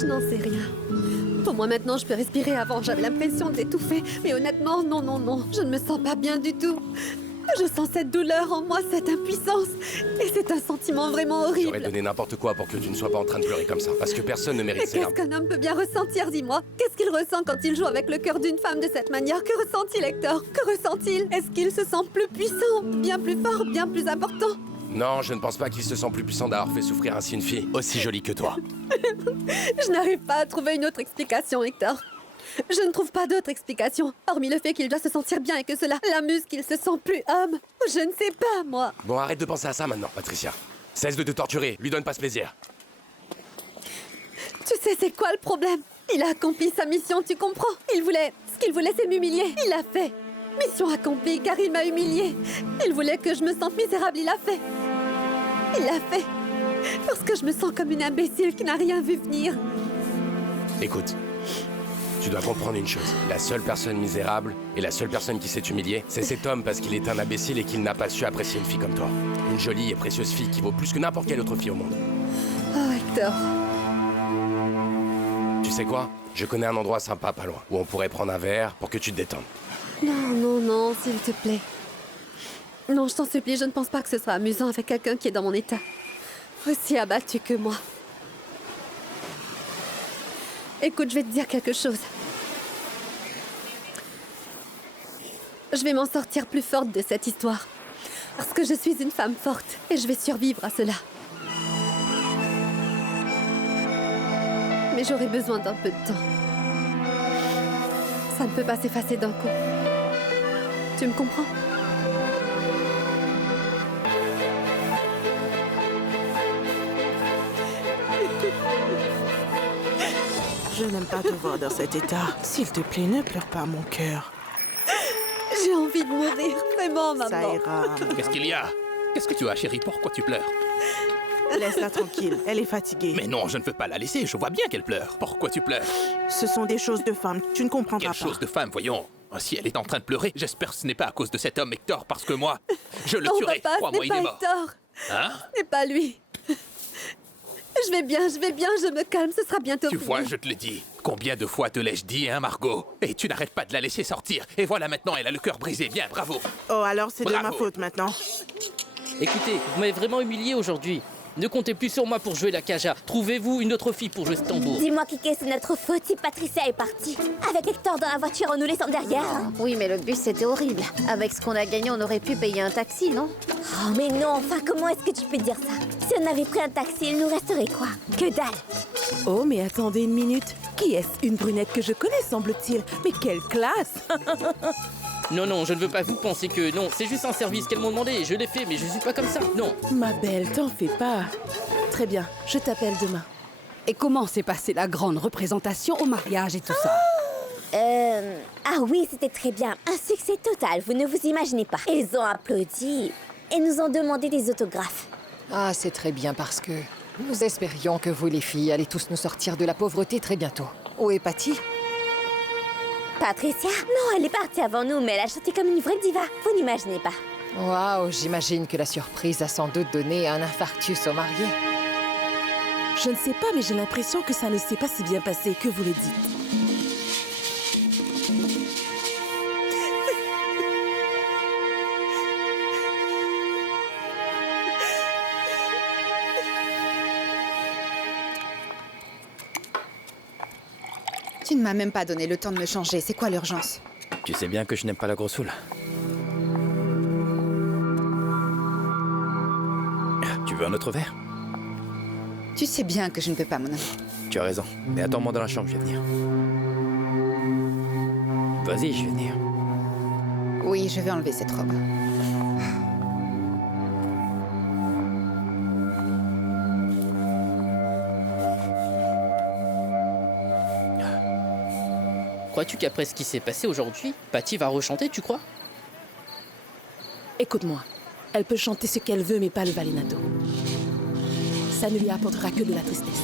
Je n'en sais rien. Pour moi maintenant, je peux respirer. Avant, j'avais l'impression d'étouffer. Mais honnêtement, non, non, non. Je ne me sens pas bien du tout. Je sens cette douleur en moi, cette impuissance. Et c'est un sentiment vraiment horrible. J'aurais donné n'importe quoi pour que tu ne sois pas en train de pleurer comme ça. Parce que personne ne mérite Et ces qu'est-ce larmes. qu'un homme peut bien ressentir, dis-moi? Qu'est-ce qu'il ressent quand il joue avec le cœur d'une femme de cette manière? Que ressent-il, Hector? Que ressent-il? Est-ce qu'il se sent plus puissant, bien plus fort, bien plus important? Non, je ne pense pas qu'il se sent plus puissant d'avoir fait souffrir ainsi une fille aussi jolie que toi. Je n'arrive pas à trouver une autre explication, Hector. Je ne trouve pas d'autre explication, hormis le fait qu'il doit se sentir bien et que cela l'amuse qu'il se sent plus homme. Je ne sais pas, moi. Bon, arrête de penser à ça maintenant, Patricia. Cesse de te torturer, lui donne pas ce plaisir. Tu sais, c'est quoi le problème? Il a accompli sa mission, tu comprends? Ce qu'il voulait, c'est m'humilier. Il l'a fait. Mission accomplie, car il m'a humiliée. Il voulait que je me sente misérable, il l'a fait. Il l'a fait. Parce que je me sens comme une imbécile qui n'a rien vu venir. Écoute, tu dois comprendre une chose. La seule personne misérable et la seule personne qui s'est humiliée, c'est cet homme parce qu'il est un imbécile et qu'il n'a pas su apprécier une fille comme toi. Une jolie et précieuse fille qui vaut plus que n'importe quelle autre fille au monde. Oh, Hector. Tu sais quoi? Je connais un endroit sympa pas loin, où on pourrait prendre un verre pour que tu te détendes. Non, non, non, s'il te plaît. Non, je t'en supplie, je ne pense pas que ce sera amusant avec quelqu'un qui est dans mon état. Aussi abattu que moi. Écoute, je vais te dire quelque chose. Je vais m'en sortir plus forte de cette histoire. Parce que je suis une femme forte et je vais survivre à cela. Mais j'aurai besoin d'un peu de temps. Ça ne peut pas s'effacer d'un coup. Tu me comprends? Je n'aime pas te voir dans cet état. S'il te plaît, ne pleure pas, mon cœur. J'ai envie de mourir, vraiment, maman. Ça ira. Qu'est-ce qu'il y a? Qu'est-ce que tu as, chérie? Pourquoi tu pleures? Laisse-la tranquille, elle est fatiguée. Mais non, je ne veux pas la laisser, je vois bien qu'elle pleure. Pourquoi tu pleures? Ce sont des choses de femme, tu ne comprendras Quelle pas. chose de femme, voyons. Si elle est en train de pleurer, j'espère que ce n'est pas à cause de cet homme Hector, parce que moi, je le Non, tuerai. papa, ce Crois-moi, n'est il pas est mort. Hector. Hein? Ce n'est pas lui. Je vais bien, je me calme, ce sera bientôt Tu fini. vois, je te le dis. Combien de fois te l'ai-je dit, hein, Margot? Et tu n'arrêtes pas de la laisser sortir. Et voilà, maintenant, elle a le cœur brisé. Bien, bravo. Oh, alors c'est de Bravo. ma faute maintenant. Écoutez, vous m'avez vraiment humilié aujourd'hui. Ne comptez plus sur moi pour jouer la caja. Trouvez-vous une autre fille pour jouer ce tambour. Dis-moi, Kike, c'est notre faute si Patricia est partie. Avec Hector dans la voiture en nous laissant derrière. Hein. Oui, mais le bus, c'était horrible. Avec ce qu'on a gagné, on aurait pu payer un taxi, non? Oh, mais non, enfin, comment est-ce que tu peux dire ça? Si on avait pris un taxi, il nous resterait quoi? Que dalle! Oh, mais attendez une minute. Qui est-ce? Une brunette que je connais, semble-t-il. Mais quelle classe! Non, non, je ne veux pas vous penser que... Non, c'est juste un service qu'elles m'ont demandé. Je l'ai fait, mais je suis pas comme ça. Non. Ma belle, t'en fais pas. Très bien, je t'appelle demain. Et comment s'est passée la grande représentation au mariage et tout ça? Ah oui, c'était très bien. Un succès total, vous ne vous imaginez pas. Ils ont applaudi et nous ont demandé des autographes. Ah, c'est très bien parce que nous espérions que vous, les filles, allez tous nous sortir de la pauvreté très bientôt. Où est Patty? Patricia? Non, elle est partie avant nous, mais elle a chanté comme une vraie diva. Vous n'imaginez pas. Waouh, j'imagine que la surprise a sans doute donné un infarctus aux mariés. Je ne sais pas, mais j'ai l'impression que ça ne s'est pas si bien passé que vous le dites. Tu ne m'as même pas donné le temps de me changer. C'est quoi l'urgence? Tu sais bien que je n'aime pas la grosse foule. Tu veux un autre verre? Tu sais bien que je ne peux pas, mon ami. Tu as raison. Mais attends-moi dans la chambre, je vais venir. Vas-y, je vais venir. Oui, je vais enlever cette robe. Crois-tu qu'après ce qui s'est passé aujourd'hui, Patty va rechanter, tu crois? Écoute-moi, elle peut chanter ce qu'elle veut, mais pas le vallenato. Ça ne lui apportera que de la tristesse.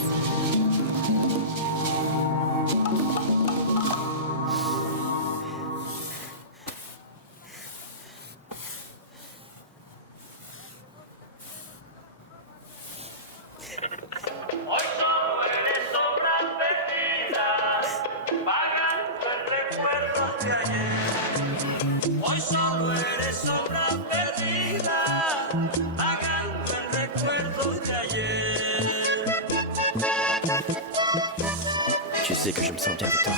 Tu sais que je me sens bien avec toi.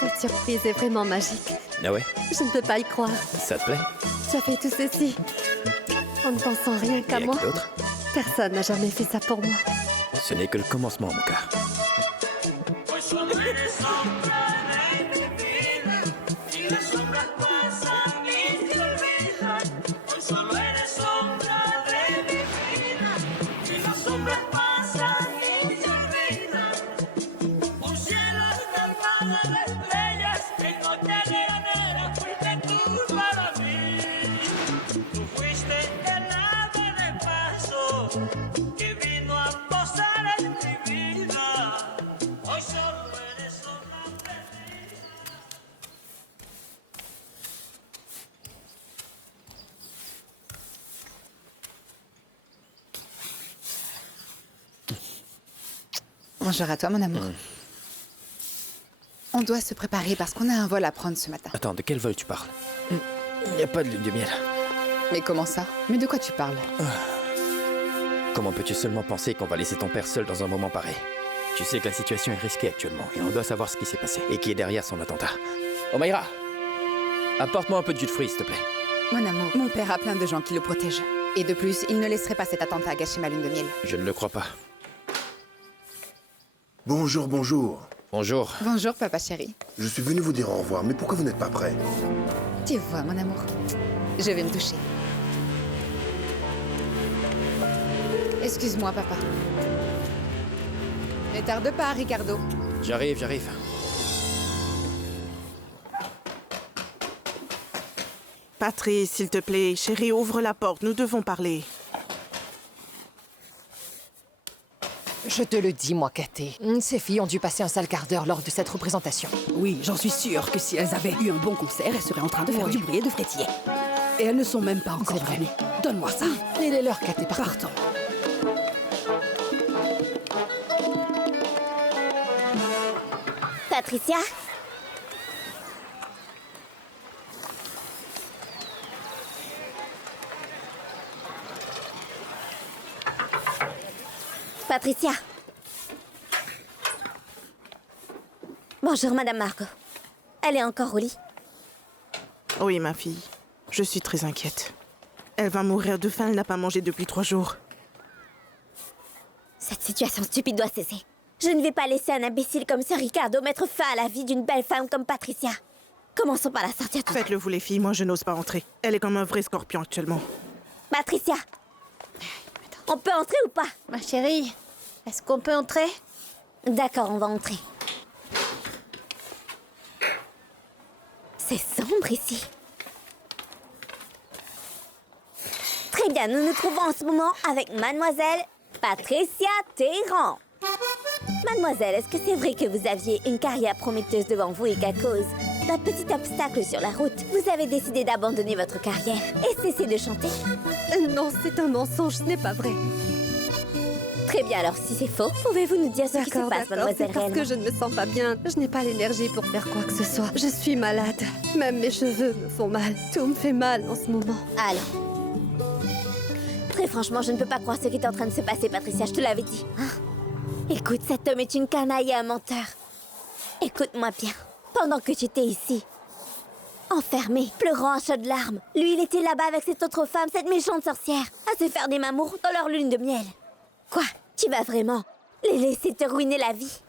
Cette surprise est vraiment magique. Ah ouais? Je ne peux pas y croire. Ça te plaît? Tu as fait tout ceci en ne pensant rien qu'à Et à moi. qui d'autre? Personne n'a jamais fait ça pour moi. Ce n'est que le commencement, mon cœur. Bonjour à toi, mon amour. On doit se préparer parce qu'on a un vol à prendre ce matin. Attends, de quel vol tu parles? Il n'y a pas de lune de miel. Mais comment ça? Mais de quoi tu parles? Comment peux-tu seulement penser qu'on va laisser ton père seul dans un moment pareil? Tu sais que la situation est risquée actuellement et on doit savoir ce qui s'est passé et qui est derrière son attentat. Oh Mayra, apporte-moi un peu de jus de fruits, s'il te plaît. Mon amour, mon père a plein de gens qui le protègent. Et de plus, il ne laisserait pas cet attentat gâcher ma lune de miel. Je ne le crois pas. Bonjour, bonjour. Bonjour. Bonjour, papa chéri. Je suis venu vous dire au revoir, mais pourquoi vous n'êtes pas prêt? Tu vois, mon amour, je vais me toucher. Excuse-moi, papa. Ne tarde pas, Ricardo. J'arrive, j'arrive. Patrice, s'il te plaît, chérie, ouvre la porte, nous devons parler. Je te le dis, moi, Katé. Ces filles ont dû passer un sale quart d'heure lors de cette représentation. Oui, j'en suis sûre que si elles avaient eu un bon concert, elles seraient en train de faire du bruit et de frétiller. Et elles ne sont même pas encore venues. Donne-moi ça. Il est l'heure, Katé, partons. Patricia? Patricia. Bonjour, Madame Margot. Elle est encore au lit? Oui, ma fille. Je suis très inquiète. Elle va mourir de faim, elle n'a pas mangé depuis 3 jours. Cette situation stupide doit cesser. Je ne vais pas laisser un imbécile comme ce Ricardo mettre fin à la vie d'une belle femme comme Patricia. Commençons par la sortir tout. Faites-le vous, les filles, moi je n'ose pas entrer. Elle est comme un vrai scorpion actuellement. Patricia! On peut entrer ou pas? Ma chérie, est-ce qu'on peut entrer? D'accord, on va entrer. C'est sombre ici. Très bien, nous nous trouvons en ce moment avec Mademoiselle Patricia Terran. Mademoiselle, est-ce que c'est vrai que vous aviez une carrière prometteuse devant vous et qu'à cause d'un petit obstacle sur la route, vous avez décidé d'abandonner votre carrière et cesser de chanter? Non, c'est un mensonge, ce n'est pas vrai. Très bien, alors si c'est faux, pouvez-vous nous dire ce qui se passe, Mademoiselle c'est parce réellement? que je ne me sens pas bien. Je n'ai pas l'énergie pour faire quoi que ce soit. Je suis malade. Même mes cheveux me font mal. Tout me fait mal en ce moment. Alors. Très franchement, je ne peux pas croire ce qui est en train de se passer, Patricia, je te l'avais dit. Hein? Écoute, cet homme est une canaille et un menteur. Écoute-moi bien. Pendant que tu étais ici, enfermé, pleurant à chaudes larmes, lui, il était là-bas avec cette autre femme, cette méchante sorcière, à se faire des mamours dans leur lune de miel. Quoi? Tu vas vraiment les laisser te ruiner la vie?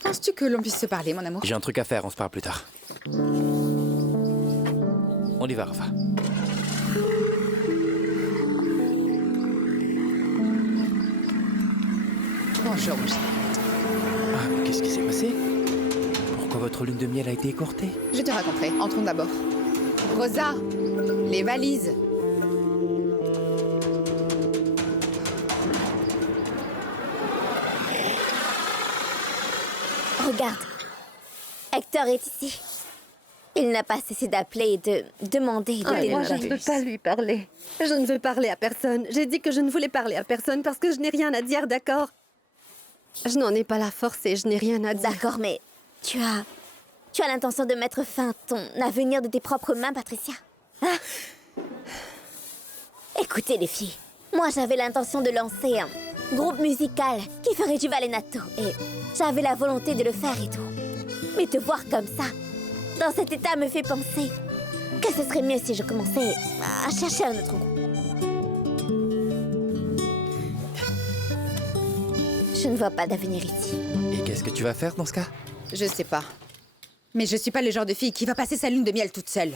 Penses-tu que l'on puisse se parler, mon amour? J'ai un truc à faire, on se parle plus tard. On y va, Rafa. Bonjour, mon chéri. Ah, mais qu'est-ce qui s'est passé? Pourquoi votre lune de miel a été écourtée? Je te raconterai. Entrons d'abord. Rosa, les valises. Regarde. Hector est ici. Il n'a pas cessé d'appeler et de demander de tes Moi, je ne nouvelles. peux pas lui parler. Je ne veux parler à personne. J'ai dit que je ne voulais parler à personne parce que je n'ai rien à dire, d'accord? Je n'en ai pas la force et je n'ai rien à dire. D'accord, mais tu as l'intention de mettre fin à ton avenir de tes propres mains, Patricia. Hein? Écoutez, les filles. Moi, j'avais l'intention de lancer un groupe musical qui ferait du vallenato. Et j'avais la volonté de le faire et tout. Mais te voir comme ça, dans cet état, me fait penser que ce serait mieux si je commençais à chercher un autre groupe. Je ne vois pas d'avenir ici. Et qu'est-ce que tu vas faire dans ce cas? Je sais pas. Mais je suis pas le genre de fille qui va passer sa lune de miel toute seule.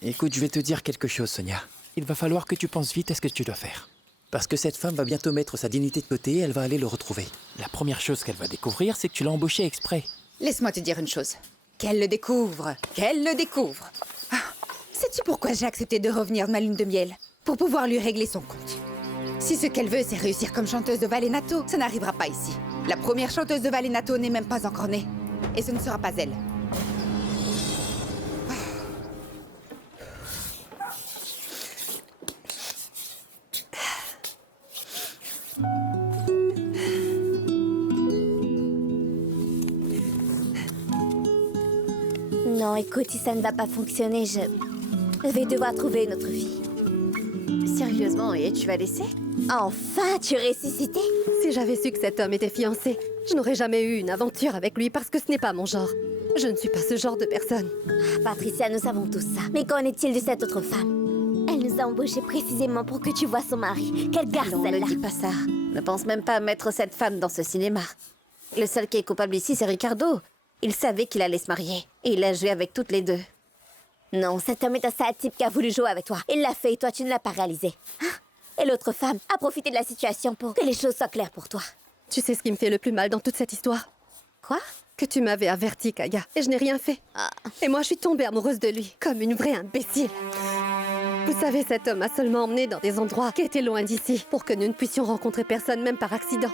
Écoute, je vais te dire quelque chose, Sonia. Il va falloir que tu penses vite à ce que tu dois faire. Parce que cette femme va bientôt mettre sa dignité de côté et elle va aller le retrouver. La première chose qu'elle va découvrir, c'est que tu l'as embauché exprès. Laisse-moi te dire une chose. Qu'elle le découvre. Qu'elle le découvre. Ah, sais-tu pourquoi j'ai accepté de revenir de ma lune de miel? Pour pouvoir lui régler son compte. Si ce qu'elle veut, c'est réussir comme chanteuse de vallenato, ça n'arrivera pas ici. La première chanteuse de vallenato n'est même pas encore née. Et ce ne sera pas elle. Non, écoute, si ça ne va pas fonctionner, je vais devoir trouver une autre fille. Sérieusement, et tu vas laisser? Enfin, tu ressuscité? Si j'avais su que cet homme était fiancé, je n'aurais jamais eu une aventure avec lui parce que ce n'est pas mon genre. Je ne suis pas ce genre de personne. Ah, Patricia, nous savons tout ça. Mais qu'en est-il de cette autre femme? Elle nous a embauchés précisément pour que tu vois son mari. Quelle garce, Non, ne celle-là! dis pas ça. Ne pense même pas à mettre cette femme dans ce cinéma. Le seul qui est coupable ici, c'est Ricardo. Il savait qu'il allait se marier. Et il a joué avec toutes les deux. Non, cet homme est un sale type qui a voulu jouer avec toi. Il l'a fait et toi, tu ne l'as pas réalisé. Hein? Et l'autre femme a profité de la situation pour que les choses soient claires pour toi. Tu sais ce qui me fait le plus mal dans toute cette histoire? Quoi? Que tu m'avais averti, Kaya, et je n'ai rien fait. Et moi, je suis tombée amoureuse de lui, comme une vraie imbécile. Vous savez, cet homme m'a seulement emmenée dans des endroits qui étaient loin d'ici, pour que nous ne puissions rencontrer personne, même par accident.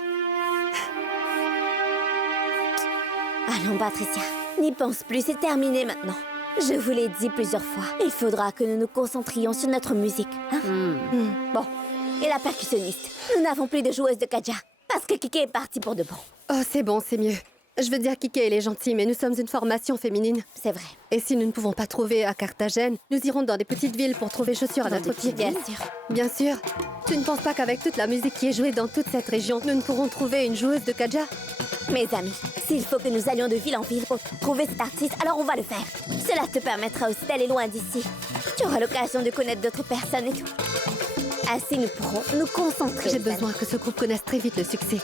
Allons, Patricia. N'y pense plus, c'est terminé maintenant. Je vous l'ai dit plusieurs fois. Il faudra que nous nous concentrions sur notre musique. Hein? Bon. Et la percussionniste. Nous n'avons plus de joueuse de Kaja. Parce que Kike est parti pour de bon. Oh, c'est bon, c'est mieux. Je veux dire, Kike, elle est gentille, mais nous sommes une formation féminine. C'est vrai. Et si nous ne pouvons pas trouver à Carthagène, nous irons dans des petites villes pour trouver chaussures à notre pied. Bien sûr. Bien sûr. Tu ne penses pas qu'avec toute la musique qui est jouée dans toute cette région, nous ne pourrons trouver une joueuse de Kaja? Mes amis, s'il faut que nous allions de ville en ville pour trouver cet artiste, alors on va le faire. Cela te permettra aussi d'aller loin d'ici. Tu auras l'occasion de connaître d'autres personnes et tout. Ainsi, nous pourrons nous concentrer. J'ai besoin que ce groupe connaisse très vite le succès.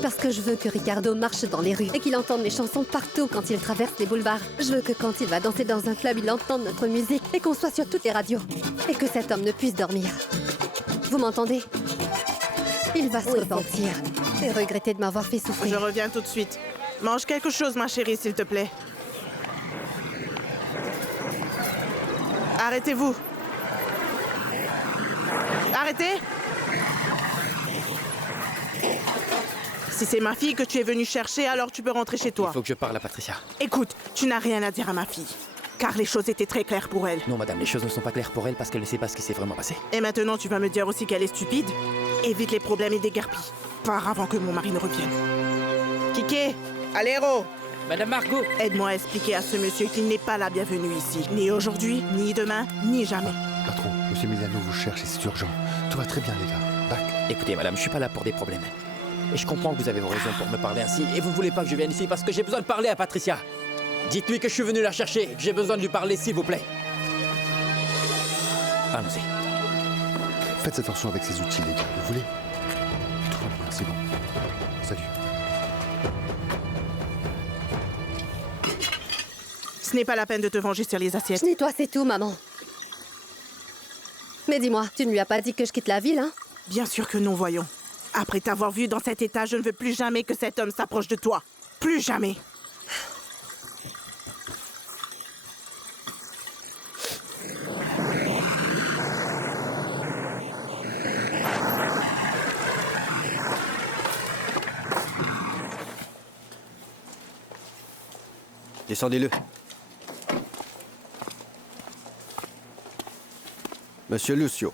Parce que je veux que Ricardo marche dans les rues et qu'il entende mes chansons partout quand il traverse les boulevards. Je veux que quand il va danser dans un club, il entende notre musique et qu'on soit sur toutes les radios. Et que cet homme ne puisse dormir. Vous m'entendez? Il va se repentir et regretter de m'avoir fait souffrir. Je reviens tout de suite. Mange quelque chose, ma chérie, s'il te plaît. Arrêtez-vous. Arrêtez! Si c'est ma fille que tu es venue chercher, alors tu peux rentrer chez toi. Il faut que je parle à Patricia. Écoute, tu n'as rien à dire à ma fille. Car les choses étaient très claires pour elle. Non, madame, les choses ne sont pas claires pour elle parce qu'elle ne sait pas ce qui s'est vraiment passé. Et maintenant, tu vas me dire aussi qu'elle est stupide? Évite les problèmes et déguerpis. Pars avant que mon mari ne revienne. Kike, Aléro! Madame Margot! Aide-moi à expliquer à ce monsieur qu'il n'est pas la bienvenue ici. Ni aujourd'hui, ni demain, ni jamais. Patron, monsieur Milano vous cherche et c'est urgent. Tout va très bien, les gars. Bac. Écoutez, madame, je suis pas là pour des problèmes. Et je comprends que vous avez vos raisons pour me parler ainsi. Et vous voulez pas que je vienne ici parce que j'ai besoin de parler à Patricia. Dites-lui que je suis venu la chercher. J'ai besoin de lui parler, s'il vous plaît. Allons-y. Faites attention avec ces outils, les gars. Vous voulez? Tout va bien, c'est bon. Salut. Ce n'est pas la peine de te venger sur les assiettes. Nettoie, c'est tout, maman. Mais dis-moi, tu ne lui as pas dit que je quitte la ville, hein? Bien sûr que non, voyons. Après t'avoir vu dans cet état, je ne veux plus jamais que cet homme s'approche de toi. Plus jamais. Descendez-le. Monsieur Lucio,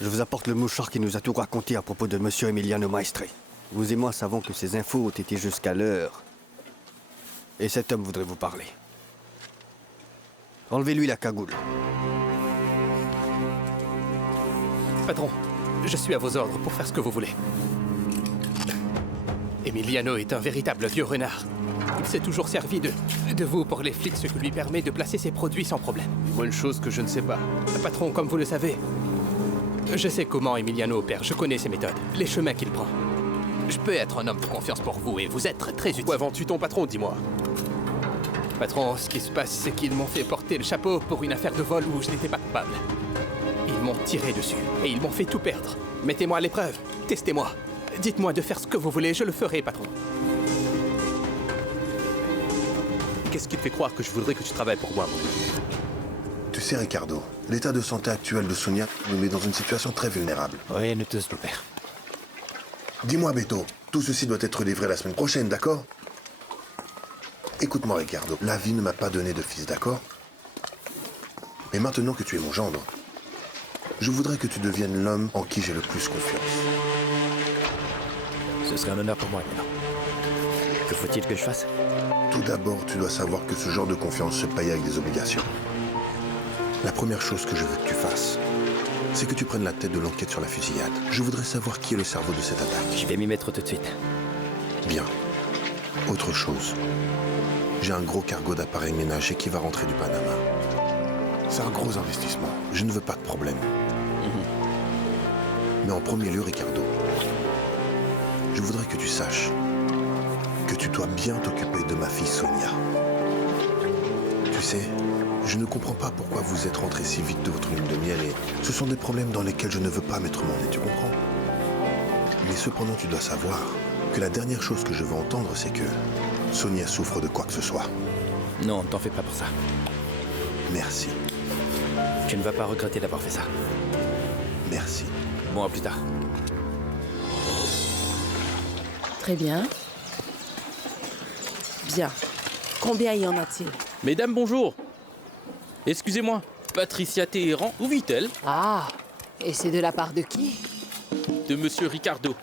je vous apporte le mouchard qui nous a tout raconté à propos de Monsieur Emiliano Maestre. Vous et moi savons que ces infos ont été jusqu'à l'heure. Et cet homme voudrait vous parler. Enlevez-lui la cagoule. Patron, je suis à vos ordres pour faire ce que vous voulez. Emiliano est un véritable vieux renard. Il s'est toujours servi de vous pour les flics, ce qui lui permet de placer ses produits sans problème. Dis-moi une chose que je ne sais pas. Patron, comme vous le savez, je sais comment Emiliano opère, je connais ses méthodes, les chemins qu'il prend. Je peux être un homme de confiance pour vous et vous être très utile. Où vends-tu ton patron, dis-moi? Patron, ce qui se passe, c'est qu'ils m'ont fait porter le chapeau pour une affaire de vol où je n'étais pas coupable. Ils m'ont tiré dessus et ils m'ont fait tout perdre. Mettez-moi à l'épreuve, testez-moi. Dites-moi de faire ce que vous voulez, je le ferai, patron. Qu'est-ce qui te fait croire que je voudrais que tu travailles pour moi, mon gars? Tu sais, Ricardo, l'état de santé actuel de Sonia nous met dans une situation très vulnérable. Oui, nous tous, mon père. Dis-moi, Beto, tout ceci doit être livré la semaine prochaine, d'accord? Écoute-moi, Ricardo, la vie ne m'a pas donné de fils, d'accord? Mais maintenant que tu es mon gendre, je voudrais que tu deviennes l'homme en qui j'ai le plus confiance. Ce serait un honneur pour moi, maintenant. Que faut-il que je fasse? Tout d'abord, tu dois savoir que ce genre de confiance se paye avec des obligations. La première chose que je veux que tu fasses, c'est que tu prennes la tête de l'enquête sur la fusillade. Je voudrais savoir qui est le cerveau de cette attaque. Je vais m'y mettre tout de suite. Bien. Autre chose. J'ai un gros cargo d'appareils ménagers qui va rentrer du Panama. C'est un gros investissement. Je ne veux pas de problème. Mais en premier lieu, Ricardo, je voudrais que tu saches que tu dois bien t'occuper de ma fille Sonia. Tu sais, je ne comprends pas pourquoi vous êtes rentrés si vite de votre lune de miel et ce sont des problèmes dans lesquels je ne veux pas mettre mon nez, tu comprends? Mais cependant, tu dois savoir que la dernière chose que je veux entendre, c'est que Sonia souffre de quoi que ce soit. Non, ne t'en fais pas pour ça. Merci. Tu ne vas pas regretter d'avoir fait ça. Merci. Bon, à plus tard. Très bien. Bien. Combien y en a-t-il? Mesdames, bonjour. Excusez-moi, Patricia Téhéran, où vit-elle? Ah, et c'est de la part de qui? De Monsieur Ricardo.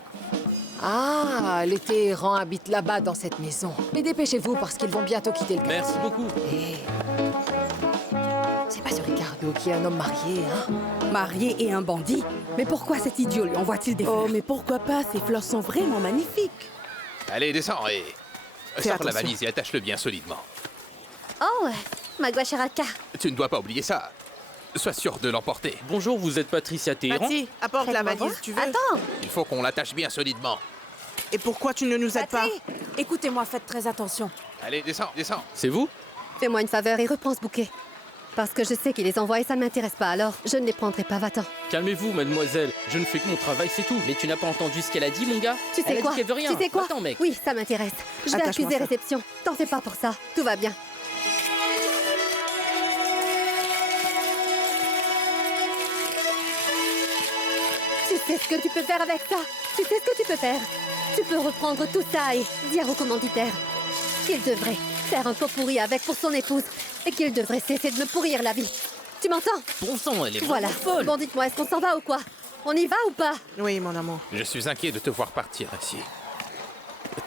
Ah, les Téhéran habitent là-bas dans cette maison. Mais dépêchez-vous parce qu'ils vont bientôt quitter le quartier. Merci beaucoup. C'est pas ce Ricardo qui est un homme marié, hein? Marié et un bandit? Mais pourquoi cet idiot lui envoie-t-il des fleurs? Oh, mais pourquoi pas? Ces fleurs sont vraiment magnifiques. Allez, descends et... Fais Sors la attention. valise et attache-le bien solidement. Oh, Maguacharaka. Tu ne dois pas oublier ça. Sois sûr de l'emporter. Bonjour, vous êtes Patricia Téhéran? Patty, apporte la Faites-moi valise, voir. tu veux? Attends. Il faut qu'on l'attache bien solidement. Et pourquoi tu ne nous aides pas? Écoutez-moi, faites très attention. Allez, descends, descends. C'est vous? Fais-moi une faveur et reprends ce bouquet. Parce que je sais qu'il les envoie et ça ne m'intéresse pas, alors je ne les prendrai pas, va-t'en. Calmez-vous, mademoiselle. Je ne fais que mon travail, c'est tout. Mais tu n'as pas entendu ce qu'elle a dit, mon gars? Tu sais Elle a quoi? dit qu'elle veut rien. Tu sais quoi? Attends, mec. Oui, ça m'intéresse. Je vais Attache-moi accuser ça. réception. T'en fais pas pour ça. Tout va bien. Tu sais ce que tu peux faire avec ça. Tu sais ce que tu peux faire. Tu peux reprendre tout ça et dire au commanditaire qu'il devrait faire un pot pourri avec pour son épouse et qu'il devrait cesser de me pourrir la vie. Tu m'entends? Bon sang, elle est Voilà. vraiment folle. Bon, dites-moi, est-ce qu'on s'en va ou quoi? On y va ou pas? Oui, mon amour. Je suis inquiet de te voir partir ainsi.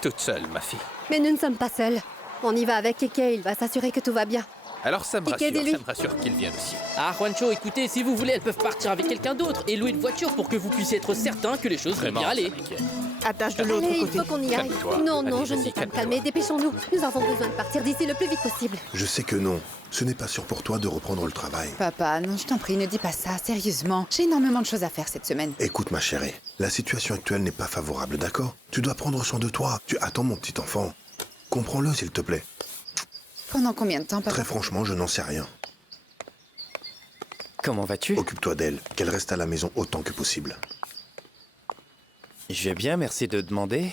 Toute seule, ma fille. Mais nous ne sommes pas seuls. On y va avec Keke, il va s'assurer que tout va bien. Alors ça me Keke, rassure, dis-lui. ça me rassure qu'il vienne aussi. Ah, Juancho, écoutez, si vous voulez, elles peuvent partir avec quelqu'un d'autre et louer une voiture pour que vous puissiez être certain que les choses vont Vraiment, bien aller. ça m'inquiète. Attache de l'autre Allez, il côté. faut qu'on y aille. Calme-toi. Non, non, Allez, je ne vas-y, vais pas me calme-toi. calmer. Dépêchons-nous. Nous avons besoin de partir d'ici le plus vite possible. Je sais que non. Ce n'est pas sûr pour toi de reprendre le travail. Papa, non, je t'en prie, ne dis pas ça, sérieusement. J'ai énormément de choses à faire cette semaine. Écoute, ma chérie, la situation actuelle n'est pas favorable, d'accord? Tu dois prendre soin de toi. Tu attends mon petit enfant. Comprends-le, s'il te plaît. Pendant combien de temps, papa? Très franchement, je n'en sais rien. Comment vas-tu? Occupe-toi d'elle, qu'elle reste à la maison autant que possible. Je vais bien, merci de demander.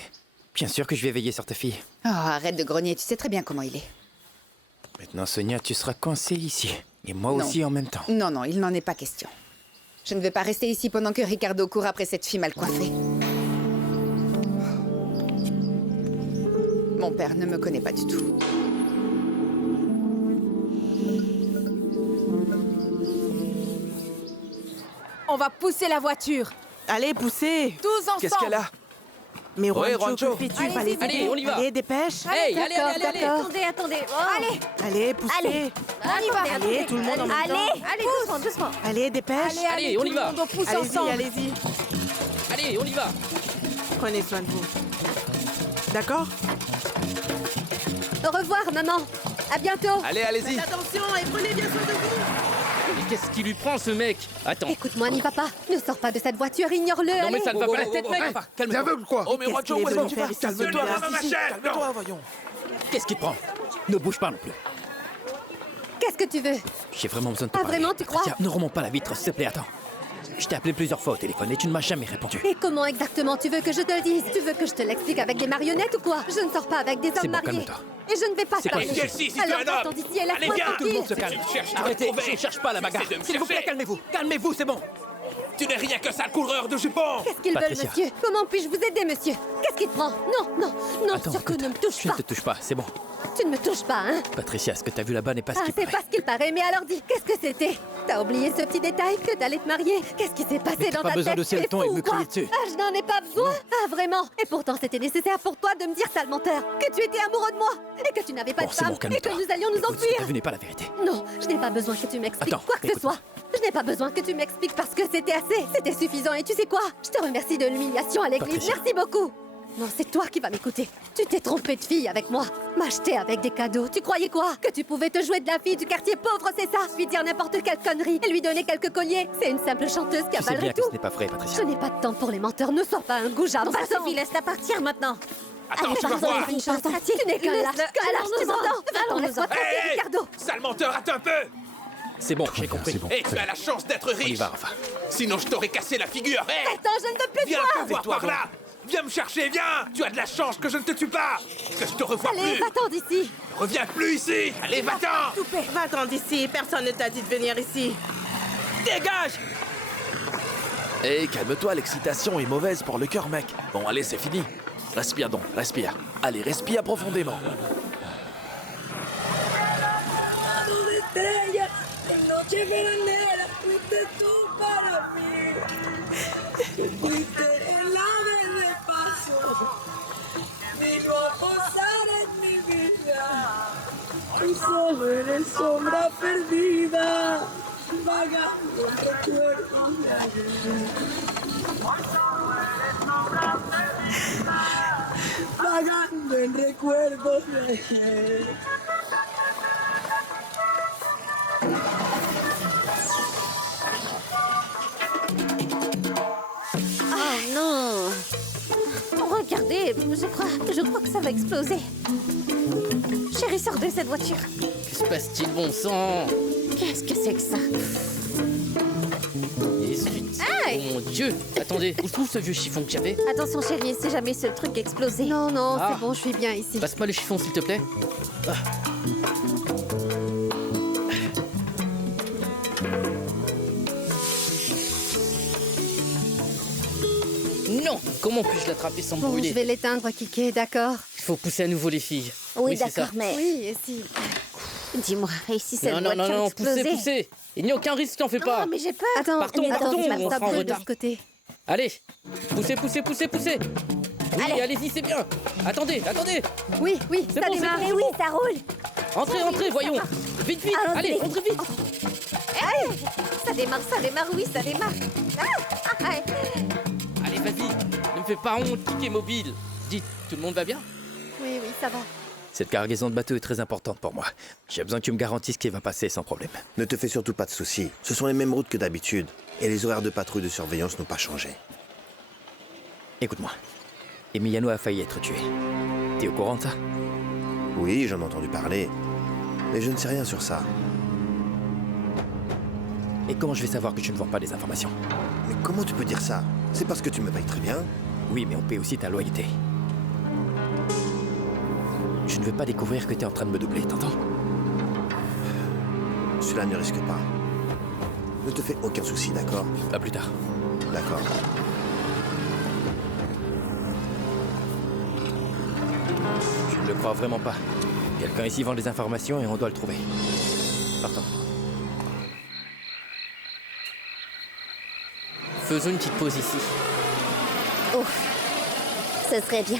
Bien sûr que je vais veiller sur ta fille. Oh, arrête de grogner, tu sais très bien comment il est. Maintenant, Sonia, tu seras coincée ici. Et moi Non. aussi en même temps. Non, non, il n'en est pas question. Je ne vais pas rester ici pendant que Ricardo court après cette fille mal coiffée. Mon père ne me connaît pas du tout. On va pousser la voiture. Allez, poussez. Tous ensemble. Qu'est-ce qu'elle a? Mais Ouais, Rancho, Rancho. que fais-tu? Va les Allez, aider. on y va. Allez, dépêche. Hey, allez, allez, allez. Attendez, attendez. Oh. Allez, Allez, poussez. Allez. On y va. Allez, tout le monde en même temps. Allez, doucement, doucement. Allez, dépêche. Allez, on y va. On pousse Allez-y, ensemble. allez-y. Allez, on y va. Prenez soin de vous. D'accord? Au revoir, maman. À bientôt. Allez, allez-y. Attention et prenez bien soin de vous. Mais qu'est-ce qui lui prend, ce mec? Attends. Écoute-moi, n'y va pas. Ne sors pas de cette voiture, ignore-le. Non, mais allez. ça ne va pas la tête, mec. T'es aveugle, quoi? Oh, mais Qu'est-ce Rancho, qu'il est où est-ce venu que tu faire vas? ici, Calme-toi, celui-là? calme-toi, voyons. Qu'est-ce qui te prend? Ne bouge pas non plus. Qu'est-ce que tu veux? J'ai vraiment besoin de te Ah, parler. vraiment, tu crois? Patricia, ne remonte pas la vitre, s'il te plaît, attends. Je t'ai appelé plusieurs fois au téléphone et tu ne m'as jamais répondu. Et comment exactement tu veux que je te le dise? Tu veux que je te l'explique avec des marionnettes ou quoi? Je ne sors pas avec des C'est hommes bon, mariés. calme-toi. Et je ne vais pas C'est quoi te le laisser. souci? Si tu es un Alors homme. va-t'en d'ici et laisse-moi Allez, viens. tranquille. Tout le monde se calme. Arrêtez, je ne cherche pas la bagarre. Essaie de me S'il vous plaît, chercher. calmez-vous. Calmez-vous, c'est bon. Tu n'es rien que sale coureur de jupons. Qu'est-ce qu'ils veulent, Patricia. monsieur? Comment puis-je vous aider, monsieur? Qu'est-ce qui te prend? Non, non, non, Attends, surtout écoute, ne me touche je pas. ne te touche pas, c'est bon. Tu ne me touches pas, hein? Patricia, ce que t'as vu là-bas n'est pas ce Ah, qui c'est paraît. pas ce qu'il paraît, mais alors dis, qu'est-ce que c'était? T'as oublié ce petit détail que t'allais te marier? Qu'est-ce qui s'est passé Mais t'as dans pas ta besoin tête? de hausser le T'es ton et fou me ou quoi? crier dessus. Ah, je n'en ai pas besoin. Ah, vraiment? Et pourtant, c'était nécessaire pour toi de me dire, sale menteur, que tu étais amoureux de moi et que tu n'avais pas Bon, de c'est femme bon, et que calme-toi. nous allions nous Écoute, ce que enfuir. t'as vu n'est pas la vérité. Non, je n'ai pas besoin que tu m'expliques Attends, quoi que ce écoute-moi. soit. Je n'ai pas besoin que tu m'expliques parce que c'était assez. C'était suffisant et tu sais quoi? Je te remercie de l'humiliation à l'église. Patricia. Merci beaucoup. Non, c'est toi qui vas m'écouter. Tu t'es trompé de fille avec moi. M'acheter avec des cadeaux. Tu croyais quoi? Que tu pouvais te jouer de la fille du quartier pauvre, c'est ça? Lui dire n'importe quelle connerie et lui donner quelques colliers. C'est une simple chanteuse qui Tu sais avalerait bien que tout. ce n'est pas vrai, Je Patricia. n'ai pas de temps pour les menteurs. Ne sois pas un goujat. Enfin, Sophie, laisse-la partir maintenant. Attends, tu vas pardon, voir. une chance. Tu n'es qu'un lâche. Qu'un lâche, tu m'entends? Va-t'en, laisse-moi tranquille, Hey, Ricardo. sale menteur, attends un peu. C'est bon, j'ai compris. Et tu as la chance d'être On y riche. va, Rafa. Sinon, je t'aurais cassé la figure. Hé, Attends, je ne veux plus te viens voir. me voir par là. Viens me chercher, viens. Tu as de la chance que je ne te tue pas. Que je te revoie Allez, plus. va-t'en d'ici. Reviens plus ici. Allez, va-t'en. Va-t'en d'ici, personne ne t'a dit de venir ici. Dégage. Hé, calme-toi, l'excitation est mauvaise pour le cœur, mec. Bon, allez, c'est fini. Respire donc, respire. Allez, respire profondément. Oh non. Regardez, je crois que ça va exploser. Chérie, sors de cette voiture. Que se passe-t-il, bon sang? Qu'est-ce que c'est que ça? Et zut. Hey. Oh mon Dieu. Attendez, où se trouve ce vieux chiffon que j'avais? Attention, chérie, si jamais ce truc explosé. Non, non, Ah. c'est bon, je suis bien ici. Passe-moi le chiffon, s'il te plaît. Ah. Non! Comment puis-je l'attraper sans me Bon, brûler? je vais l'éteindre, Kiki, d'accord? Il faut pousser à nouveau les filles. Oui, c'est d'accord, ça. mais Oui, et si. dis-moi, et si cette Non, non, voiture non, non, explosait? poussez, poussez! Il n'y a aucun risque, t'en fais pas! Non, mais j'ai peur. Attends, Partons, attends, partons, tu on vas sera en de retard. ce côté. Allez! Poussez, poussez, poussez, poussez! Oui, allez-y, c'est bien! Attendez, attendez! Oui, oui, C'est ça bon, c'est démarre. bon, Mais c'est oui, bon. ça roule. Entrez, entrez, voyons! Vite, vite! Allons-y. Allez, entrez vite! Hey, ça démarre, oui, ça démarre. Ah, ouais. Allez, vas-y! Ne me fais pas honte, Kiki est mobile! Dites, tout le monde va bien? Oui, oui, ça va. Cette cargaison de bateau est très importante pour moi. J'ai besoin que tu me garantisses qu'il va passer sans problème. Ne te fais surtout pas de soucis. Ce sont les mêmes routes que d'habitude. Et les horaires de patrouille de surveillance n'ont pas changé. Écoute-moi. Emiliano a failli être tué. T'es au courant de ça? Oui, j'en ai entendu parler. Mais je ne sais rien sur ça. Et comment je vais savoir que tu ne vends pas des informations? Mais comment tu peux dire ça? C'est parce que tu me payes très bien. Oui, mais on paie aussi ta loyauté. Je ne veux pas découvrir que tu es en train de me doubler, t'entends? Cela ne risque pas. Ne te fais aucun souci, d'accord? À plus tard. D'accord. Je ne le crois vraiment pas. Quelqu'un ici vend des informations et on doit le trouver. Partons. Faisons une petite pause ici. Oh, ce serait bien.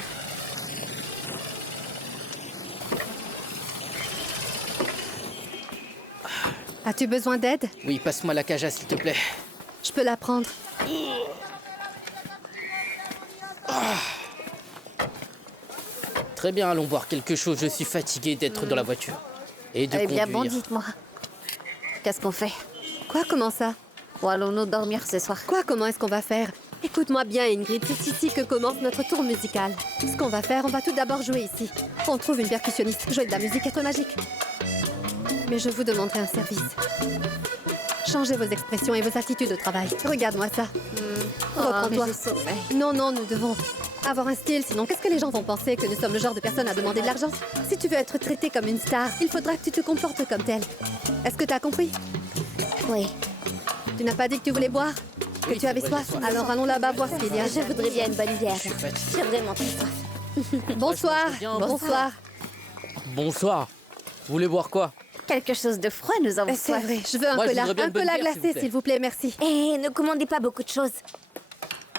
As-tu besoin d'aide? Oui, passe-moi la caja, s'il te plaît. Je peux la prendre. Très bien, allons boire quelque chose. Je suis fatigué d'être dans la voiture. Et de Eh bien, conduire. bon, dites-moi. Qu'est-ce qu'on fait? Quoi, comment ça? Où allons-nous dormir ce soir? Quoi, comment est-ce qu'on va faire? Écoute-moi bien, Ingrid, c'est ici que commence notre tour musical. Ce qu'on va faire, on va tout d'abord jouer ici. On trouve une percussionniste. Jouer de la musique, être magique. Mais je vous demanderai un service. Changez vos expressions et vos attitudes au travail. Regarde-moi ça. Reprends-toi. Non, non, nous devons avoir un style, sinon qu'est-ce que les gens vont penser? Que nous sommes le genre de personnes à demander de l'argent? Si tu veux être traitée comme une star, il faudra que tu te comportes comme telle. Est-ce que tu as compris? Oui. Tu n'as pas dit que tu voulais boire? Que tu avais soif? Alors allons là-bas voir ce qu'il y a. Je voudrais bien une bonne bière. J'ai vraiment très soif. Bonsoir. Bonsoir. Bonsoir. Vous voulez boire quoi? Quelque chose de froid, nous avons C'est soif. vrai, je veux un Moi, je cola. voudrais bien Un une bonne cola bière, s'il vous glacé, plaît. s'il vous plaît, merci. Et ne commandez pas beaucoup de choses.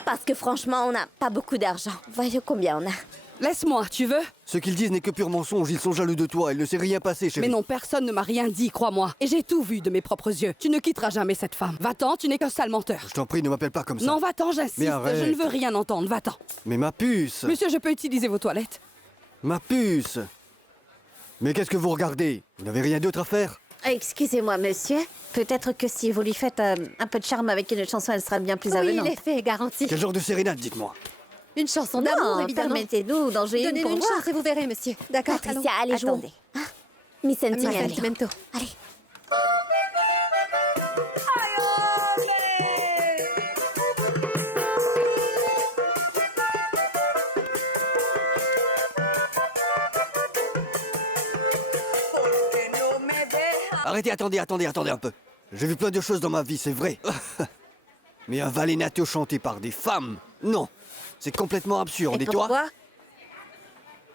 Parce que franchement, on n'a pas beaucoup d'argent. Voyons combien on a. Laisse-moi, tu veux? Ce qu'ils disent n'est que pur mensonge, ils sont jaloux de toi, il ne s'est rien passé, chérie. Mais non, personne ne m'a rien dit, crois-moi. Et j'ai tout vu de mes propres yeux. Tu ne quitteras jamais cette femme. Va-t'en, tu n'es qu'un sale menteur. Je t'en prie, ne m'appelle pas comme ça. Non, va-t'en, j'insiste. Mais arrête. Je ne veux rien entendre, va-t'en. Mais ma puce. Monsieur, je peux utiliser vos toilettes? Ma puce. Mais qu'est-ce que vous regardez? Vous n'avez rien d'autre à faire? Excusez-moi, monsieur. Peut-être que si vous lui faites un peu de charme avec une chanson, elle sera bien plus Oui, avenante. l'effet est garanti. Quel genre de sérénade, dites-moi? Une chanson d'amour, Non, évidemment. permettez-nous d'en jouer une Donnez-nous pour une voir. chance et vous verrez, monsieur. D'accord, Patricia, allons. allez, jouons. Attendez. Mi Mi sentimento. sentimento. Allez. Arrêtez, attendez un peu. J'ai vu plein de choses dans ma vie, c'est vrai. Mais un vallenato chanté par des femmes? Non. C'est complètement absurde. Et toi? Pourquoi?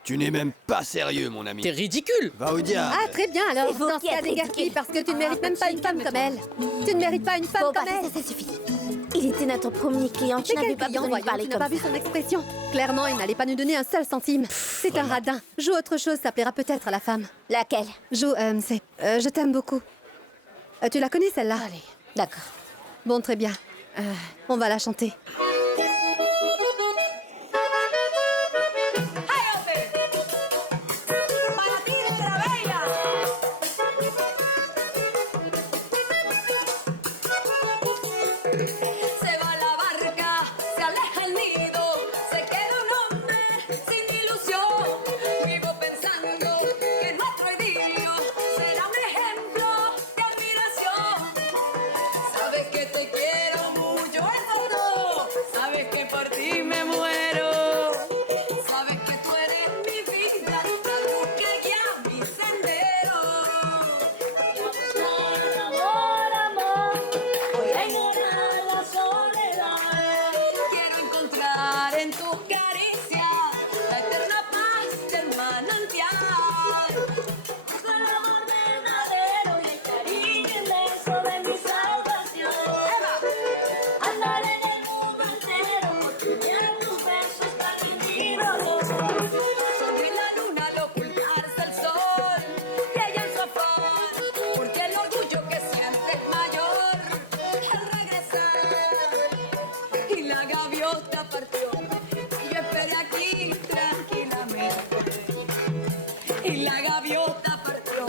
Tu n'es même pas sérieux, mon ami. T'es ridicule. Va au diable. Ah, très bien, alors, C'est vous dans ce qui cas, êtes dégarpille, ridicule. parce que tu ne mérites même pas une femme comme elle. Tu ne mérites pas une femme Bon, comme Patricia, elle. ça suffit. Il était notre premier client. Tu C'est n'avais quel pas client, besoin de voyons, parler tu n'as comme pas vu ça. son expression. Clairement, il n'allait pas nous donner un seul centime. C'est un radin. Joue autre chose, ça plaira peut-être à la femme. Laquelle? Joue, c'est... je t'aime beaucoup. Tu la connais, celle-là? Allez, d'accord. Bon, très bien. On va la chanter. Se va la barca, se aleja el nido, se queda un hombre sin ilusión. Vivo pensando que nuestro idilio será un ejemplo de admiración. Sabes que te quiero mucho, eso no. Sabes que por ti me muero. Sabes que tú eres mi vida, la luz que guía mi sendero. Amor, amor, voy a ignorar la soledad. Quiero encontrar en tus caricias la eterna paz del manantial. Es el amor verdadero y el cariño inmenso de mi salvación. Andar en el mundo entero por tener tus besos tan divinos. Sonríe la luna al ocultarse el sol y ella en su afán, porque el orgullo que siente es mayor al regresar. Y la gaviota partió y yo esperé aquí tranquilamente. Y la gaviota partió,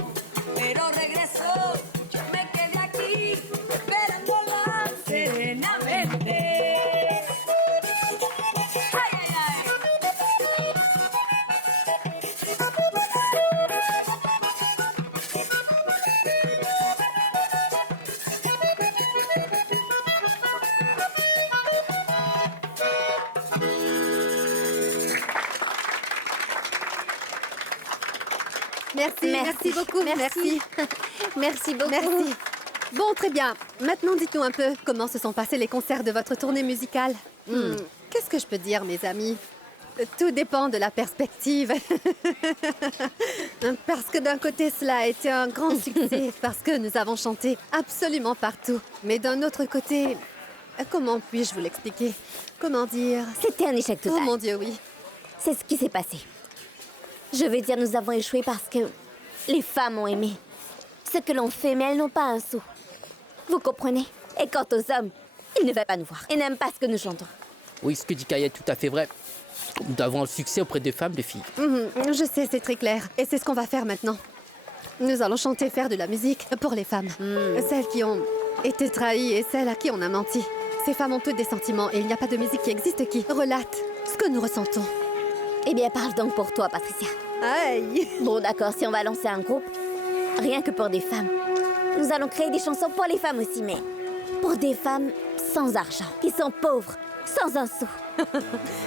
pero regresó. Yo me quedé aquí esperándola serenamente. Ay, ay, ay. Merci beaucoup, merci. Merci beaucoup. Merci. Bon, très bien. Maintenant, dites-nous un peu comment se sont passés les concerts de votre tournée musicale. Qu'est-ce que je peux dire, mes amis? Tout dépend de la perspective. Parce que d'un côté, cela a été un grand succès, parce que nous avons chanté absolument partout. Mais d'un autre côté, comment puis-je vous l'expliquer? Comment dire? C'était un échec total. Oh mon Dieu, oui. C'est ce qui s'est passé. Je veux dire, nous avons échoué parce que les femmes ont aimé ce que l'on fait, mais elles n'ont pas un sou. Vous comprenez? Et quant aux hommes, ils ne veulent pas nous voir et n'aiment pas ce que nous chantons. Oui, ce que dit Kaya est tout à fait vrai. Nous avons le succès auprès des femmes, les filles. Je sais, c'est très clair. Et c'est ce qu'on va faire maintenant. Nous allons chanter, faire de la musique pour les femmes. Celles qui ont été trahies et celles à qui on a menti. Ces femmes ont toutes des sentiments et il n'y a pas de musique qui existe qui relate ce que nous ressentons. Eh bien, parle donc pour toi, Patricia. Aïe! Bon, d'accord, si on va lancer un groupe, rien que pour des femmes. Nous allons créer des chansons pour les femmes aussi, mais pour des femmes sans argent, qui sont pauvres, sans un sou.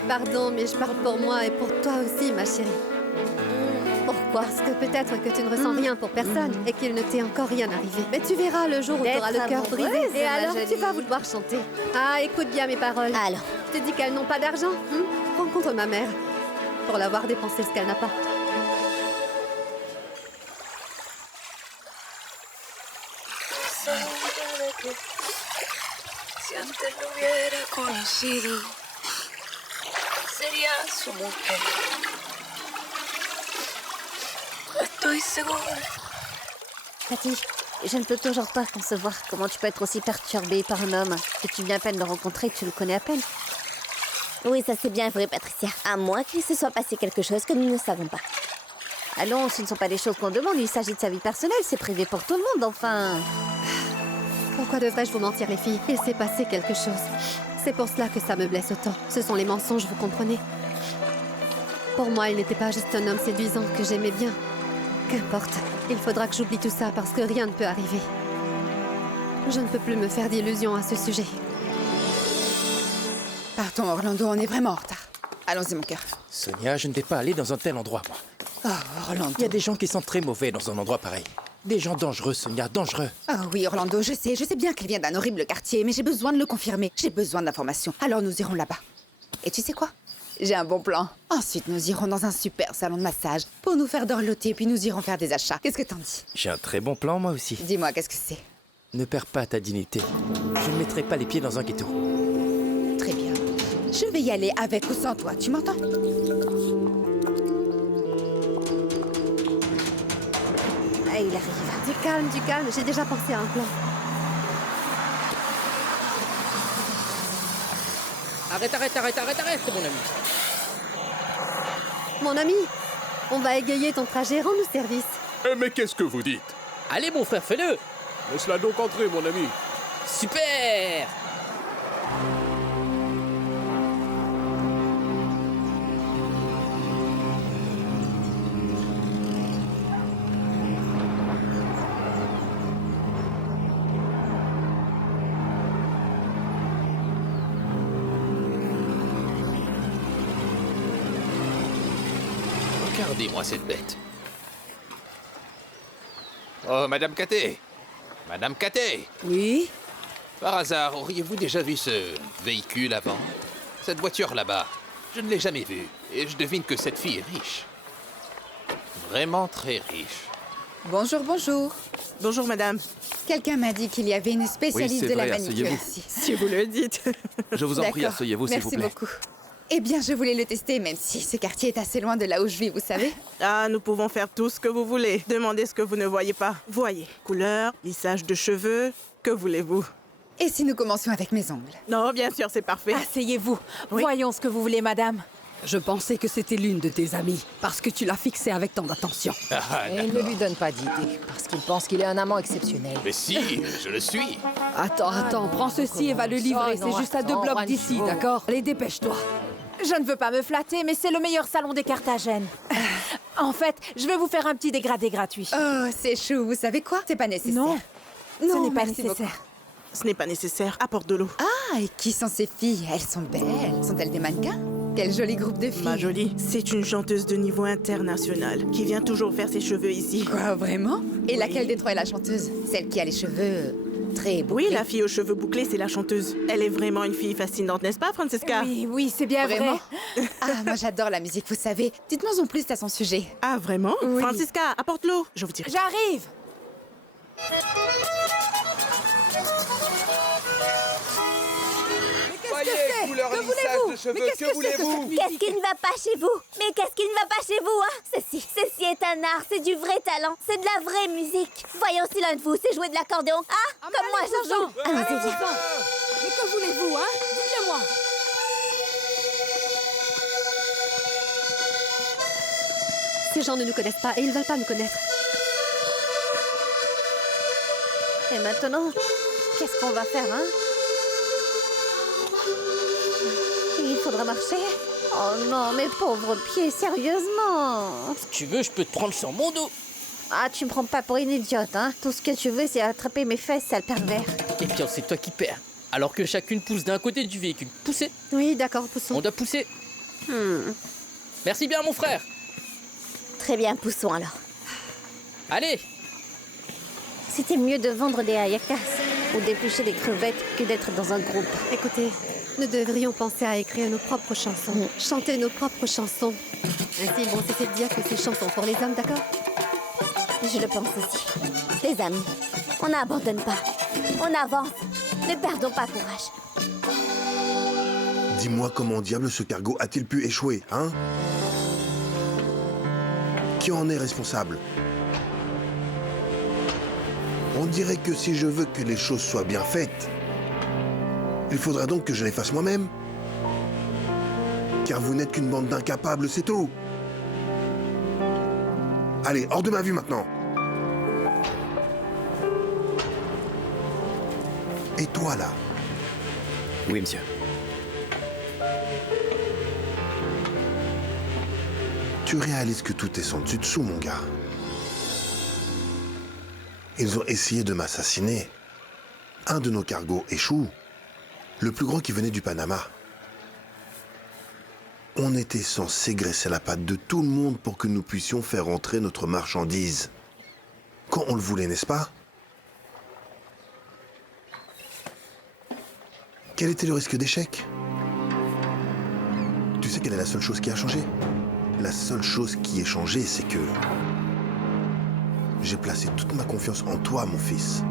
Pardon, mais je parle pour moi et pour toi aussi, ma chérie. Pourquoi? Parce que peut-être que tu ne ressens rien pour personne et qu'il ne t'est encore rien arrivé. Mais tu verras le jour où tu auras le cœur brisé. Et alors, tu vas vouloir chanter. Ah, écoute bien mes paroles. Alors? Je te dis qu'elles n'ont pas d'argent. Rencontre ma mère pour l'avoir dépensé ce qu'elle n'a pas. Si antes lo hubiera conocido, sería su mujer. Estoy segura. Patty, je ne peux toujours pas concevoir comment tu peux être aussi perturbée par un homme que tu viens à peine de rencontrer et que tu le connais à peine. Oui, ça c'est bien vrai, Patricia. À moins qu'il se soit passé quelque chose que nous ne savons pas. Allons, ce ne sont pas des choses qu'on demande, il s'agit de sa vie personnelle, c'est privé pour tout le monde, enfin... Pourquoi devrais-je vous mentir, les filles? Il s'est passé quelque chose. C'est pour cela que ça me blesse autant. Ce sont les mensonges, vous comprenez? Pour moi, il n'était pas juste un homme séduisant que j'aimais bien. Qu'importe. Il faudra que j'oublie tout ça parce que rien ne peut arriver. Je ne peux plus me faire d'illusions à ce sujet. Pardon, Orlando, on est vraiment en retard. Allons-y, mon cœur. Sonia, je ne vais pas aller dans un tel endroit, moi. Oh, Orlando. Il y a des gens qui sont très mauvais dans un endroit pareil. Des gens dangereux, Sonia, dangereux. Oh oui, Orlando, je sais bien qu'il vient d'un horrible quartier, mais j'ai besoin de le confirmer. J'ai besoin d'informations. Alors nous irons là-bas. Et tu sais quoi? J'ai un bon plan. Ensuite, nous irons dans un super salon de massage pour nous faire dorloter, puis nous irons faire des achats. Qu'est-ce que t'en dis? J'ai un très bon plan, moi aussi. Dis-moi, qu'est-ce que c'est? Ne perds pas ta dignité. Je ne mettrai pas les pieds dans un ghetto. Très bien. Je vais y aller avec ou sans toi, tu m'entends? Ah, il arrive. Du calme, j'ai déjà pensé à un plan. Arrête, mon ami. Mon ami, on va égayer ton trajet, rends-nous service. Mais qu'est-ce que vous dites? Allez, mon frère, fais-le. Laisse-la donc entrer, mon ami. Super. Regardez-moi cette bête. Oh, Madame Cathay. Madame Cathay. Oui? Par hasard, auriez-vous déjà vu ce véhicule avant? Cette voiture là-bas. Je ne l'ai jamais vue. Et je devine que cette fille est riche. Vraiment très riche. Bonjour, bonjour. Bonjour, madame. Quelqu'un m'a dit qu'il y avait une spécialiste Oui, c'est de la vrai, manicure asseyez-vous. ici. Si vous le dites. Je vous en prie, D'accord. asseyez-vous, s'il vous plaît. Merci beaucoup. Eh bien, je voulais le tester, même si ce quartier est assez loin de là où je vis, vous savez. Ah, nous pouvons faire tout ce que vous voulez. Demandez ce que vous ne voyez pas. Voyez. Couleur, lissage de cheveux. Que voulez-vous? Et si nous commencions avec mes ongles? Non, bien sûr, c'est parfait. Asseyez-vous. Oui. Voyons ce que vous voulez, madame. Je pensais que c'était l'une de tes amies, parce que tu l'as fixée avec tant d'attention. Et il ne lui donne pas d'idée, parce qu'il pense qu'il est un amant exceptionnel. Mais si, je le suis. Attends, prends ceci et va le livrer. C'est juste à 2 blocs d'ici, d'accord? Allez, dépêche-toi. Je ne veux pas me flatter, mais c'est le meilleur salon des Carthagènes. En fait, je vais vous faire un petit dégradé gratuit. Oh, c'est chou. Vous savez quoi? C'est pas nécessaire. Non, ce n'est pas merci nécessaire. beaucoup. Ce n'est pas nécessaire. Apporte de l'eau. Ah, et qui sont ces filles? Elles sont belles. Sont-elles des mannequins? Quel joli groupe de filles. Ma jolie, c'est une chanteuse de niveau international qui vient toujours faire ses cheveux ici. Quoi, vraiment? Et laquelle des trois est la chanteuse? Celle qui a les cheveux très bouclés? Oui, la fille aux cheveux bouclés, c'est la chanteuse. Elle est vraiment une fille fascinante, n'est-ce pas, Francesca? Oui, c'est bien Vraiment? vrai. Ah, moi j'adore la musique, vous savez. Dites-moi en plus à son sujet. Ah, vraiment? Oui. Francesca, apporte l'eau. Je vous dirai. J'arrive. Couleur lissage de cheveux, que voulez-vous? Qu'est-ce qui ne va pas chez vous? Mais qu'est-ce qui ne va pas chez vous, hein? Ceci est un art, c'est du vrai talent, c'est de la vraie musique. Voyons si l'un de vous sait jouer de l'accordéon. Ah, comme moi j'en joue. Allons-y, viens. Mais que voulez-vous, hein? Dites-le-moi. Ces gens ne nous connaissent pas et ils veulent pas nous connaître. Et maintenant, qu'est-ce qu'on va faire, hein? Il faudra marcher. Oh non, mes pauvres pieds, sérieusement. Si tu veux, je peux te prendre sur mon dos. Ah, tu me prends pas pour une idiote, hein? Tout ce que tu veux, c'est attraper mes fesses, sale pervers. Et puis c'est toi qui perds. Alors que chacune pousse d'un côté du véhicule. Poussez. Oui, d'accord, poussons. On doit pousser. Merci bien, mon frère. Très bien, poussons alors. Allez. C'était mieux de vendre des hayakas ou d'éplucher des crevettes que d'être dans un groupe. Écoutez, nous devrions penser à écrire nos propres chansons, chanter nos propres chansons. Ainsi, bon, c'est de dire que ces chansons pour les hommes, d'accord? Je le pense aussi. Les amis, on n'abandonne pas. On avance. Ne perdons pas courage. Dis-moi comment diable ce cargo a-t-il pu échouer, hein? Qui en est responsable? On dirait que si je veux que les choses soient bien faites, il faudra donc que je les fasse moi-même. Car vous n'êtes qu'une bande d'incapables, c'est tout. Allez, hors de ma vue maintenant. Et toi, là? Oui, monsieur. Tu réalises que tout est sans dessus-dessous, mon gars. Ils ont essayé de m'assassiner. Un de nos cargos échoue. Le plus grand qui venait du Panama. On était censé graisser la patte de tout le monde pour que nous puissions faire entrer notre marchandise. Quand on le voulait, n'est-ce pas? Quel était le risque d'échec? Tu sais quelle est la seule chose qui a changé? La seule chose qui ait changé, c'est que j'ai placé toute ma confiance en toi, mon fils.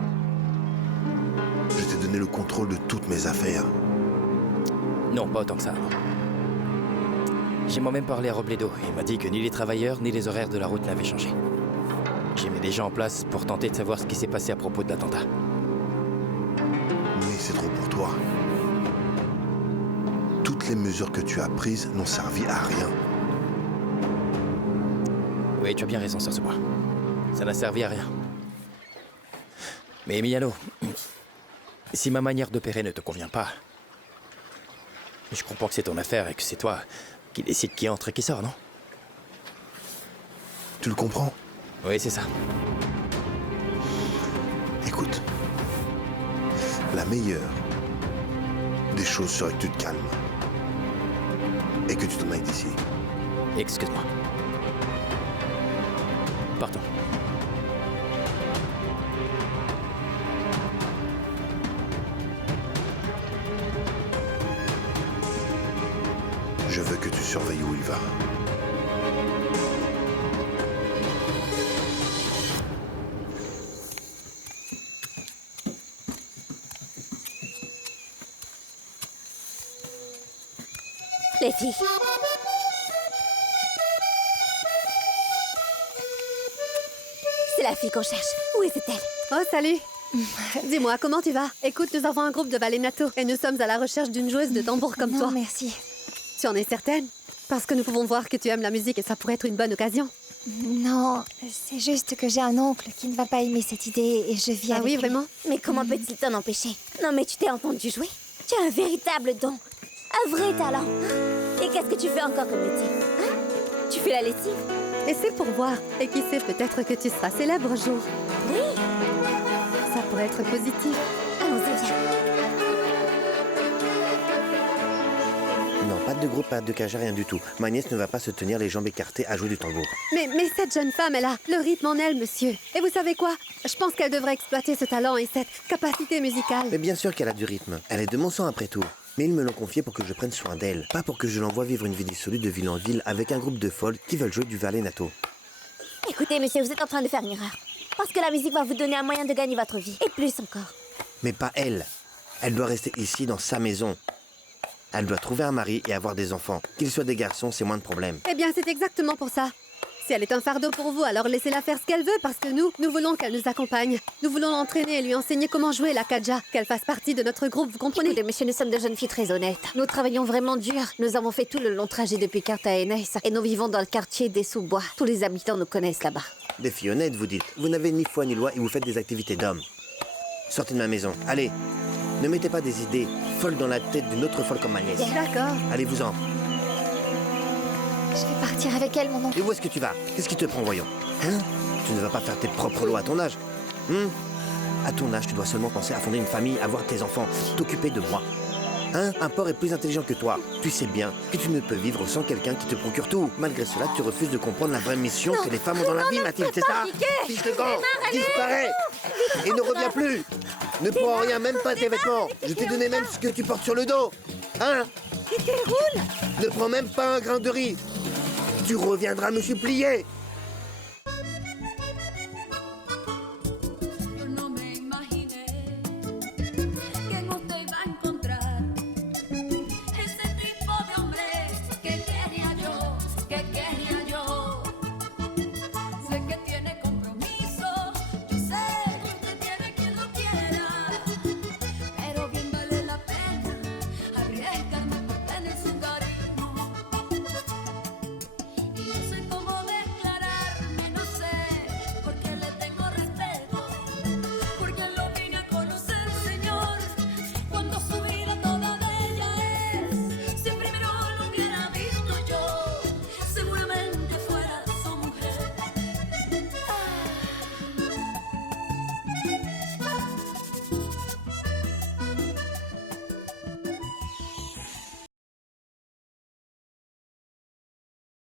Je t'ai donné le contrôle de toutes mes affaires. Non, pas autant que ça. J'ai moi-même parlé à Robledo et il m'a dit que ni les travailleurs ni les horaires de la route n'avaient changé. J'ai mis des gens en place pour tenter de savoir ce qui s'est passé à propos de l'attentat. Mais c'est trop pour toi. Toutes les mesures que tu as prises n'ont servi à rien. Oui, tu as bien raison sur ce point. Ça n'a servi à rien. Mais Emiliano, si ma manière d'opérer ne te convient pas, je comprends que c'est ton affaire et que c'est toi qui décide qui entre et qui sort, non? Tu le comprends? Oui, c'est ça. Écoute, la meilleure des choses serait que tu te calmes et que tu t'en ailles d'ici. Excuse-moi. Partons. Je veux que tu surveilles où il va. Les filles. C'est la fille qu'on cherche. Où est-elle? Oh, salut. Dis-moi, comment tu vas? Écoute, nous avons un groupe de Valenato et nous sommes à la recherche d'une joueuse de tambour comme toi. Non, merci. Tu en es certaine? Parce que nous pouvons voir que tu aimes la musique et ça pourrait être une bonne occasion. Non, c'est juste que j'ai un oncle qui ne va pas aimer cette idée et je vis avec lui. Vraiment? Mais comment peut-il t'en empêcher? Non, mais tu t'es entendu jouer? Tu as un véritable don. Un vrai talent. Et qu'est-ce que tu fais encore comme métier? Hein? Tu fais la lessive? Et c'est pour voir. Et qui sait, peut-être que tu seras célèbre un jour. Oui. Ça pourrait être positif. Allons-y, viens. Non, pas Pas de groupe, pas de caja, rien du tout. Ma nièce ne va pas se tenir les jambes écartées à jouer du tambour. Mais cette jeune femme, elle a le rythme en elle, monsieur. Et vous savez quoi? Je pense qu'elle devrait exploiter ce talent et cette capacité musicale. Mais bien sûr qu'elle a du rythme. Elle est de mon sang après tout. Mais ils me l'ont confiée pour que je prenne soin d'elle. Pas pour que je l'envoie vivre une vie dissolue de ville en ville avec un groupe de folles qui veulent jouer du vallenato. Écoutez, monsieur, vous êtes en train de faire une erreur. Parce que la musique va vous donner un moyen de gagner votre vie. Et plus encore. Mais pas elle. Elle doit rester ici dans sa maison. Elle doit trouver un mari et avoir des enfants. Qu'ils soient des garçons, c'est moins de problème. Eh bien, c'est exactement pour ça. Si elle est un fardeau pour vous, alors laissez-la faire ce qu'elle veut parce que nous voulons qu'elle nous accompagne. Nous voulons l'entraîner et lui enseigner comment jouer la kaja. Qu'elle fasse partie de notre groupe, vous comprenez? Écoutez, monsieur, nous sommes de jeunes filles très honnêtes. Nous travaillons vraiment dur. Nous avons fait tout le long trajet depuis Cartagena et nous vivons dans le quartier des sous-bois. Tous les habitants nous connaissent là-bas. Des filles honnêtes, vous dites. Vous n'avez ni foi ni loi et vous faites des activités d'hommes. Sortez de ma maison. Allez. Ne mettez pas des idées folles dans la tête d'une autre folle comme ma nièce. D'accord. Allez-vous-en. Je vais partir avec elle, mon oncle. Et où est-ce que tu vas? Qu'est-ce qui te prend, voyons? Hein? Tu ne vas pas faire tes propres lois à ton âge. À ton âge, tu dois seulement penser à fonder une famille, avoir tes enfants, t'occuper de moi. Hein? Un porc est plus intelligent que toi. Tu sais bien que tu ne peux vivre sans quelqu'un qui te procure tout. Malgré cela, tu refuses de comprendre la vraie mission que les femmes ont dans la vie, Mathilde, c'est ça? Fiche de gants, disparais et ne reviens plus. Ne prends rien, même pas tes vêtements. Je t'ai donné même ce que tu portes sur le dos. Hein? Roule. Ne prends même pas un grain de riz. Tu reviendras me supplier.